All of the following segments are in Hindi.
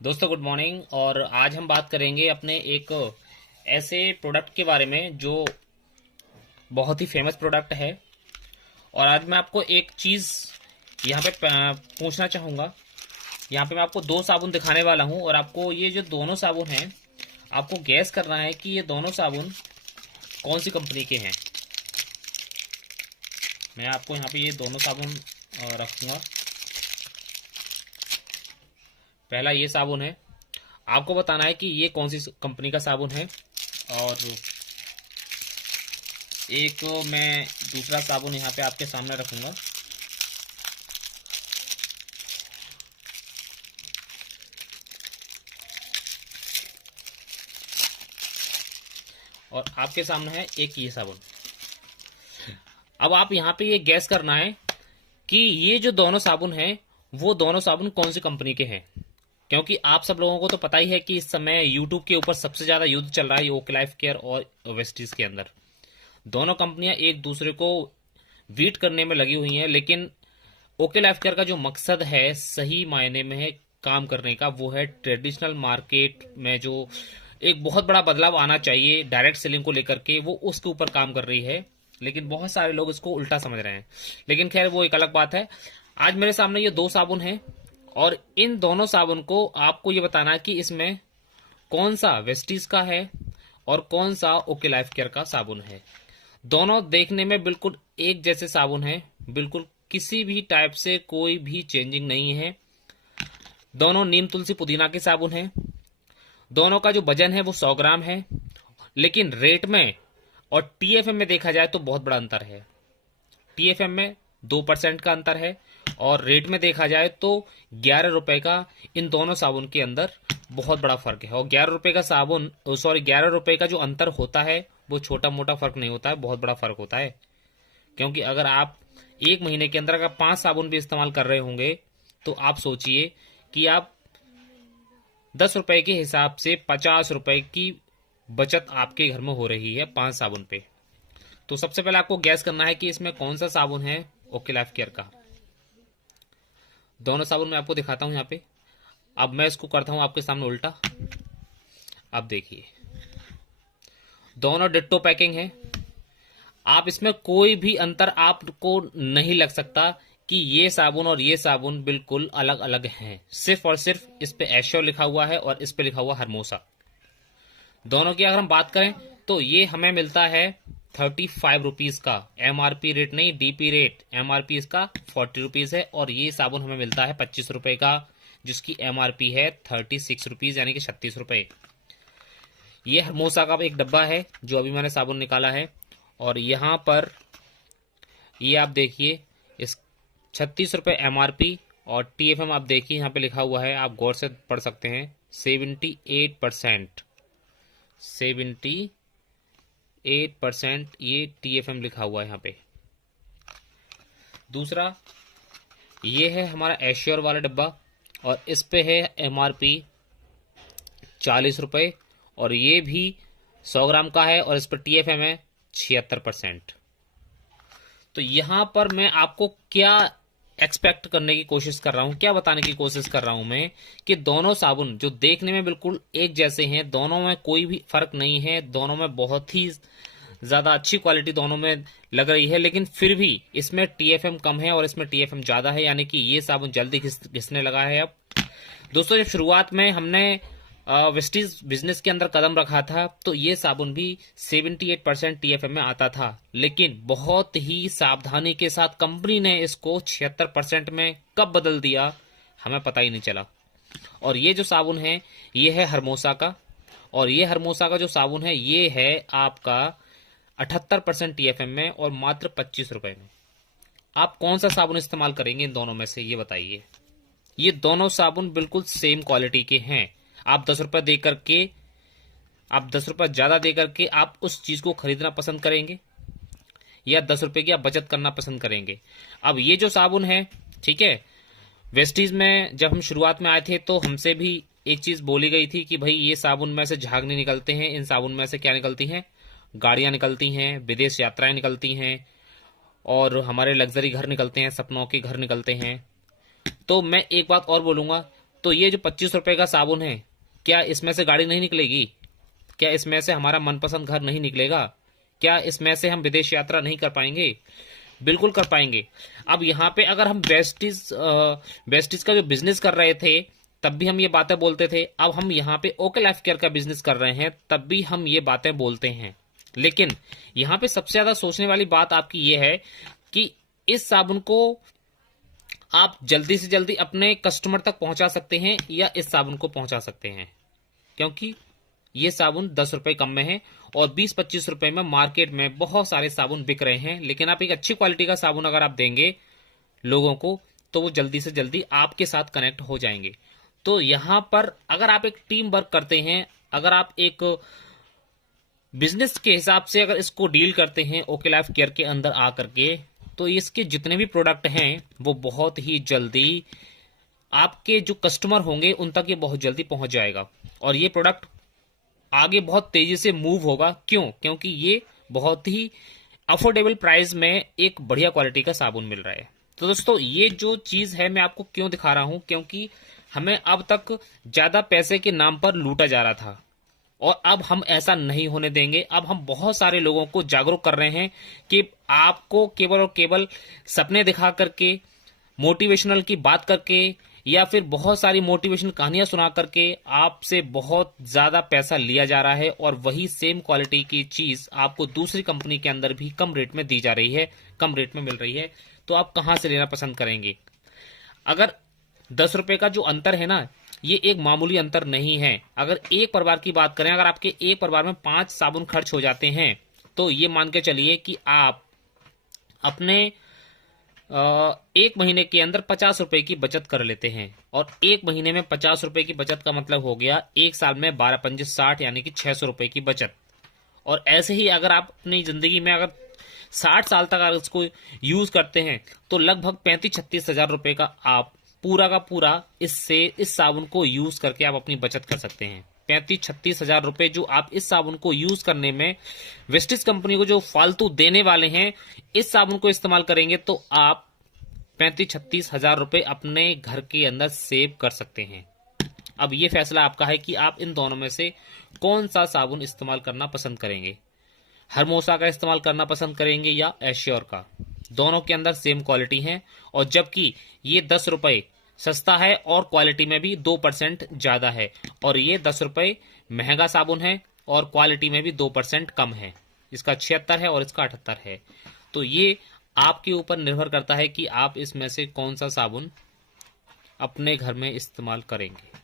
दोस्तों गुड मॉर्निंग। और आज हम बात करेंगे अपने एक ऐसे प्रोडक्ट के बारे में जो बहुत ही फेमस प्रोडक्ट है। और आज मैं आपको एक चीज़ यहाँ पे पूछना चाहूँगा। यहाँ पे मैं आपको दो साबुन दिखाने वाला हूँ और आपको ये जो दोनों साबुन हैं आपको गैस करना है कि ये दोनों साबुन कौन सी कंपनी के हैं। मैं आपको यहाँ पे ये दोनों साबुन रखूँगा। पहला ये साबुन है, आपको बताना है कि ये कौन सी कंपनी का साबुन है। और एक मैं दूसरा साबुन यहाँ पे आपके सामने रखूँगा। और आपके सामने है एक ये साबुन। अब आप यहाँ पे ये गैस करना है कि ये जो दोनों साबुन हैं वो दोनों साबुन कौन सी कंपनी के हैं। क्योंकि आप सब लोगों को तो पता ही है कि इस समय यूट्यूब के ऊपर सबसे ज़्यादा युद्ध चल रहा है ओके लाइफ केयर और वेस्टीज के अंदर। दोनों कंपनियां एक दूसरे को बीट करने में लगी हुई हैं, लेकिन ओके लाइफ केयर का जो मकसद है सही मायने में है काम करने का, वो है ट्रेडिशनल मार्केट में जो एक बहुत बड़ा बदलाव आना चाहिए डायरेक्ट सेलिंग को लेकर के, वो उसके ऊपर काम कर रही है। लेकिन बहुत सारे लोग इसको उल्टा समझ रहे हैं, लेकिन खैर वो एक अलग बात है। आज मेरे सामने ये दो साबुन हैं और इन दोनों साबुन को आपको ये बताना है कि इसमें कौन सा वेस्टीज का है और कौन सा ओके लाइफ केयर का साबुन है। दोनों देखने में बिल्कुल एक जैसे साबुन है, बिल्कुल किसी भी टाइप से कोई भी चेंजिंग नहीं है। दोनों नीम तुलसी पुदीना के साबुन हैं। दोनों का जो वजन है वो 100 ग्राम है, लेकिन रेट में और टीएफएम में देखा जाए तो बहुत बड़ा अंतर है। टीएफएम में 2% का अंतर है और रेट में देखा जाए तो 11 रुपए का इन दोनों साबुन के अंदर बहुत बड़ा फर्क है। और 11 रुपए का साबुन 11 रुपए का जो अंतर होता है वो छोटा मोटा फर्क नहीं होता है, बहुत बड़ा फर्क होता है। क्योंकि अगर आप एक महीने के अंदर अगर 5 साबुन भी इस्तेमाल कर रहे होंगे तो आप सोचिए कि आप 10 रुपए के हिसाब से 50 रुपए की बचत आपके घर में हो रही है 5 साबुन पे। तो सबसे पहले आपको गैस करना है कि इसमें कौन सा साबुन है ओके लाइफ केयर का। दोनों साबुन मैं आपको दिखाता हूं यहाँ पे। अब मैं इसको करता हूं आपके सामने उल्टा। अब देखिए दोनों डिट्टो पैकिंग है। आप इसमें कोई भी अंतर आपको नहीं लग सकता कि ये साबुन और ये साबुन बिल्कुल अलग अलग हैं। सिर्फ और सिर्फ इस पे एश्योर लिखा हुआ है और इस पे लिखा हुआ हरमोसा। दोनों की अगर हम बात करें तो ये हमें मिलता है 35 रुपीज का। एमआरपी रेट नहीं, डीपी रेट। एमआरपी इसका 40 रुपीज है और ये साबुन हमें मिलता है 25 रुपए का, जिसकी एमआरपी है 36 रुपीज यानी कि 36 रुपए। ये हरमोसा का एक डब्बा है जो अभी मैंने साबुन निकाला है। और यहाँ पर ये आप देखिए इस 36 रुपए एमआरपी और टीएफएम आप देखिए यहाँ पे लिखा हुआ है, आप गौर से पढ़ सकते हैं 78%। 78% ये टीएफएम लिखा हुआ है यहाँ पे। दूसरा ये है हमारा एश्योर वाला डब्बा और इस पे है एमआरपी 40 रुपए और ये भी 100 ग्राम का है और इस पर टीएफएम है 76%। तो यहां पर मैं आपको क्या एक्सपेक्ट करने की कोशिश कर रहा हूं, क्या बताने की कोशिश कर रहा हूं मैं, कि दोनों साबुन जो देखने में बिल्कुल एक जैसे हैं, दोनों में कोई भी फर्क नहीं है, दोनों में बहुत ही ज्यादा अच्छी क्वालिटी दोनों में लग रही है, लेकिन फिर भी इसमें टीएफएम कम है और इसमें टीएफएम ज्यादा है, यानी कि ये साबुन जल्दी घिसने लगा है। अब दोस्तों जब शुरुआत में हमने वेस्टीज बिजनेस के अंदर कदम रखा था तो ये साबुन भी 78% टीएफएम में आता था, लेकिन बहुत ही सावधानी के साथ कंपनी ने इसको 76% में कब बदल दिया हमें पता ही नहीं चला। और ये जो साबुन है ये है हरमोसा का, और ये हरमोसा का जो साबुन है ये है आपका 78% टीएफएम में और मात्र 25 रुपए में। आप कौन सा साबुन इस्तेमाल करेंगे इन दोनों में से, ये बताइए। ये दोनों साबुन बिल्कुल सेम क्वालिटी के हैं। आप 10 रुपए दे करके, आप 10 रुपए ज्यादा दे करके आप उस चीज को खरीदना पसंद करेंगे या 10 रुपए की आप बचत करना पसंद करेंगे। अब ये जो साबुन है, ठीक है, वेस्टीज में जब हम शुरुआत में आए थे तो हमसे भी एक चीज बोली गई थी कि भाई ये साबुन में से झाग नहीं निकलते हैं। इन साबुन में से क्या निकलती हैं? गाड़ियां निकलती हैं, विदेश यात्राएं निकलती हैं और हमारे लग्जरी घर निकलते हैं, सपनों के घर निकलते हैं। तो मैं एक बात और बोलूंगा, तो ये जो 25 रुपए का साबुन है, क्या इसमें से गाड़ी नहीं निकलेगी? क्या इसमें से हमारा मनपसंद घर नहीं निकलेगा? क्या इसमें से हम विदेश यात्रा नहीं कर पाएंगे? बिल्कुल कर पाएंगे। अब यहाँ पे अगर हम वेस्टिज का जो बिजनेस कर रहे थे तब भी हम ये बातें बोलते थे, अब हम यहाँ पे ओके लाइफ केयर का बिजनेस कर रहे हैं तब भी हम ये बातें बोलते हैं। लेकिन यहाँ पे सबसे ज्यादा सोचने वाली बात आपकी ये है कि इस साबुन को आप जल्दी से जल्दी अपने कस्टमर तक पहुंचा सकते हैं या इस साबुन को पहुंचा सकते हैं, क्योंकि ये साबुन 10 रुपए कम में है और 20-25 रुपए में मार्केट में बहुत सारे साबुन बिक रहे हैं। लेकिन आप एक अच्छी क्वालिटी का साबुन अगर आप देंगे लोगों को तो वो जल्दी से जल्दी आपके साथ कनेक्ट हो जाएंगे। तो यहां पर अगर आप एक टीम वर्क करते हैं, अगर आप एक बिजनेस के हिसाब से अगर इसको डील करते हैं ओके लाइफ केयर के अंदर आकर के, तो इसके जितने भी प्रोडक्ट हैं वो बहुत ही जल्दी आपके जो कस्टमर होंगे उन तक ये बहुत जल्दी पहुंच जाएगा और ये प्रोडक्ट आगे बहुत तेजी से मूव होगा। क्यों? क्योंकि ये बहुत ही अफोर्डेबल प्राइस में एक बढ़िया क्वालिटी का साबुन मिल रहा है। तो दोस्तों ये जो चीज है मैं आपको क्यों दिखा रहा हूं, क्योंकि हमें अब तक ज्यादा पैसे के नाम पर लूटा जा रहा था और अब हम ऐसा नहीं होने देंगे। अब हम बहुत सारे लोगों को जागरूक कर रहे हैं कि आपको केवल और केवल सपने दिखा करके, मोटिवेशनल की बात करके या फिर बहुत सारी मोटिवेशनल कहानियां सुना करके आपसे बहुत ज्यादा पैसा लिया जा रहा है और वही सेम क्वालिटी की चीज आपको दूसरी कंपनी के अंदर भी कम रेट में दी जा रही है, कम रेट में मिल रही है। तो आप कहां से लेना पसंद करेंगे? अगर 10 रुपए का जो अंतर है ना, ये एक मामूली अंतर नहीं है। अगर एक परिवार की बात करें, अगर आपके एक परिवार में 5 साबुन खर्च हो जाते हैं तो ये मान के चलिए कि आप अपने एक महीने के अंदर 50 रुपए की बचत कर लेते हैं। और एक महीने में 50 रुपए की बचत का मतलब हो गया एक साल में 12 पंजे 60, यानी कि 600 रुपए की बचत। और ऐसे ही अगर आप अपनी जिंदगी में अगर 60 साल तक अगर इसको यूज करते हैं तो लगभग 35-36 हजार रुपए का आप पूरा का पूरा इस साबुन को यूज करके आप अपनी बचत कर सकते हैं। 35-36 हजार रुपए जो आप इस साबुन को यूज करने में वेस्टिज कंपनी को जो फालतू देने वाले हैं, इस साबुन को इस्तेमाल करेंगे तो आप 35-36 हजार रुपए अपने घर के अंदर सेव कर सकते हैं। अब ये फैसला आपका है कि आप इन दोनों में से कौन सा साबुन इस्तेमाल करना पसंद करेंगे। हरमोसा का इस्तेमाल करना पसंद करेंगे या एश्योर का। दोनों के अंदर सेम क्वालिटी है और जबकि ये 10 रुपए सस्ता है और क्वालिटी में भी 2% ज्यादा है, और ये 10 रुपए महंगा साबुन है और क्वालिटी में भी 2% कम है। इसका 76 है और इसका 78 है। तो ये आपके ऊपर निर्भर करता है कि आप इसमें से कौन सा साबुन अपने घर में इस्तेमाल करेंगे।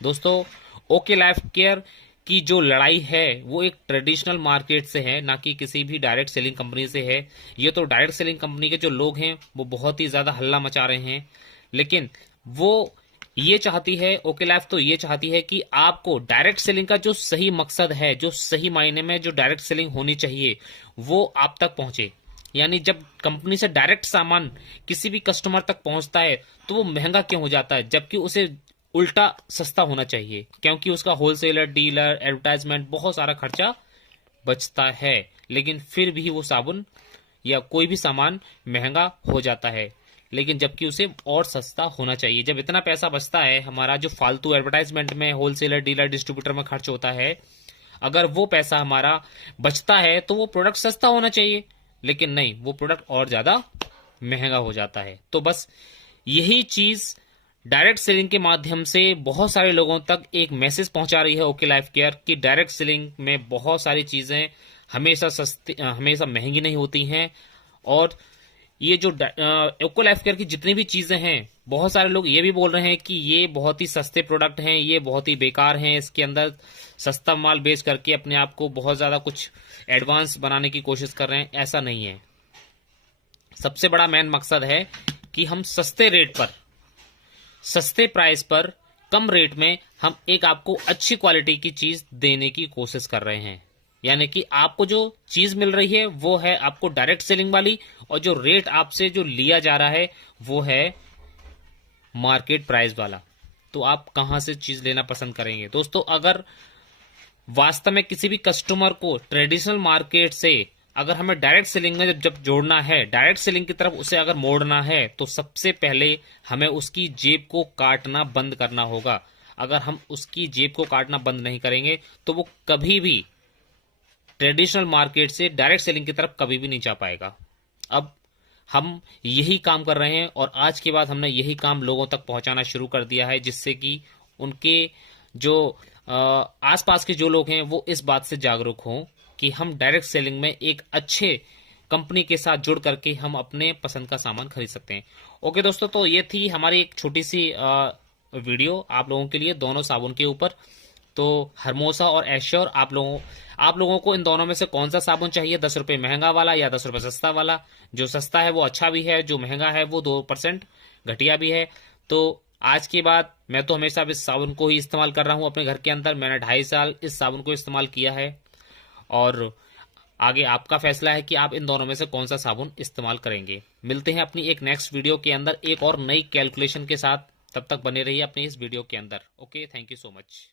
दोस्तों ओके लाइफ केयर की जो लड़ाई है वो एक ट्रेडिशनल मार्केट से है, ना कि किसी भी डायरेक्ट सेलिंग कंपनी से है। ये तो डायरेक्ट सेलिंग कंपनी के जो लोग हैं वो बहुत ही ज्यादा हल्ला मचा रहे हैं, लेकिन वो ये चाहती है, ओके लाइफ तो ये चाहती है कि आपको डायरेक्ट सेलिंग का जो सही मकसद है, जो सही मायने में जो डायरेक्ट सेलिंग होनी चाहिए वो आप तक पहुंचे। यानी जब कंपनी से डायरेक्ट सामान किसी भी कस्टमर तक पहुंचता है तो वो महंगा क्यों हो जाता है, जबकि उसे उल्टा सस्ता होना चाहिए, क्योंकि उसका होलसेलर, डीलर, एडवर्टाइजमेंट बहुत सारा खर्चा बचता है। लेकिन फिर भी वो साबुन या कोई भी सामान महंगा हो जाता है, लेकिन जबकि उसे और सस्ता होना चाहिए। जब इतना पैसा बचता है हमारा जो फालतू एडवर्टाइजमेंट में, होलसेलर, डीलर, डिस्ट्रीब्यूटर में खर्च होता है, अगर वो पैसा हमारा बचता है तो वो प्रोडक्ट सस्ता होना चाहिए, लेकिन नहीं, वो प्रोडक्ट और ज्यादा महंगा हो जाता है। तो बस यही चीज डायरेक्ट सेलिंग के माध्यम से बहुत सारे लोगों तक एक मैसेज पहुंचा रही है ओके लाइफ केयर कि डायरेक्ट सेलिंग में बहुत सारी चीजें हमेशा सस्ती, हमेशा महंगी नहीं होती हैं। और ये जो ओके लाइफ केयर की जितनी भी चीजें हैं, बहुत सारे लोग ये भी बोल रहे हैं कि ये बहुत ही सस्ते प्रोडक्ट हैं, ये बहुत ही बेकार हैं, इसके अंदर सस्ता माल बेच करके अपने आप को बहुत ज्यादा कुछ एडवांस बनाने की कोशिश कर रहे हैं। ऐसा नहीं है। सबसे बड़ा मेन मकसद है कि हम सस्ते रेट पर, सस्ते प्राइस पर, कम रेट में हम एक आपको अच्छी क्वालिटी की चीज देने की कोशिश कर रहे हैं। यानी कि आपको जो चीज मिल रही है वो है आपको डायरेक्ट सेलिंग वाली, और जो रेट आपसे जो लिया जा रहा है वो है मार्केट प्राइस वाला। तो आप कहां से चीज लेना पसंद करेंगे? दोस्तों अगर वास्तव में किसी भी कस्टमर को ट्रेडिशनल मार्केट से अगर हमें डायरेक्ट सेलिंग में जब जोड़ना है, डायरेक्ट सेलिंग की तरफ उसे अगर मोड़ना है, तो सबसे पहले हमें उसकी जेब को काटना बंद करना होगा। अगर हम उसकी जेब को काटना बंद नहीं करेंगे तो वो कभी भी ट्रेडिशनल मार्केट से डायरेक्ट सेलिंग की तरफ कभी भी नहीं जा पाएगा। अब हम यही काम कर रहे हैं और आज के बाद हमने यही काम लोगों तक पहुंचाना शुरू कर दिया है, जिससे कि उनके जो आसपास के जो लोग हैं वो इस बात से जागरूक हों कि हम डायरेक्ट सेलिंग में एक अच्छे कंपनी के साथ जुड़ करके हम अपने पसंद का सामान खरीद सकते हैं। ओके दोस्तों, तो ये थी हमारी एक छोटी सी वीडियो आप लोगों के लिए दोनों साबुन के ऊपर। तो हरमोसा और एश्योर, आप लोगों को इन दोनों में से कौन सा साबुन चाहिए, 10 रुपए महंगा वाला या 10 रुपए सस्ता वाला? जो सस्ता है वो अच्छा भी है, जो महंगा है वो 2% घटिया भी है। तो आज के बाद मैं तो हमेशा इस साबुन को ही इस्तेमाल कर रहा हूं अपने घर के अंदर। मैंने 2.5 साल इस साबुन को इस्तेमाल किया है और आगे आपका फैसला है कि आप इन दोनों में से कौन सा साबुन इस्तेमाल करेंगे। मिलते हैं अपनी एक नेक्स्ट वीडियो के अंदर एक और नई कैलकुलेशन के साथ। तब तक बने रहिए अपनी इस वीडियो के अंदर। Okay, thank you so much.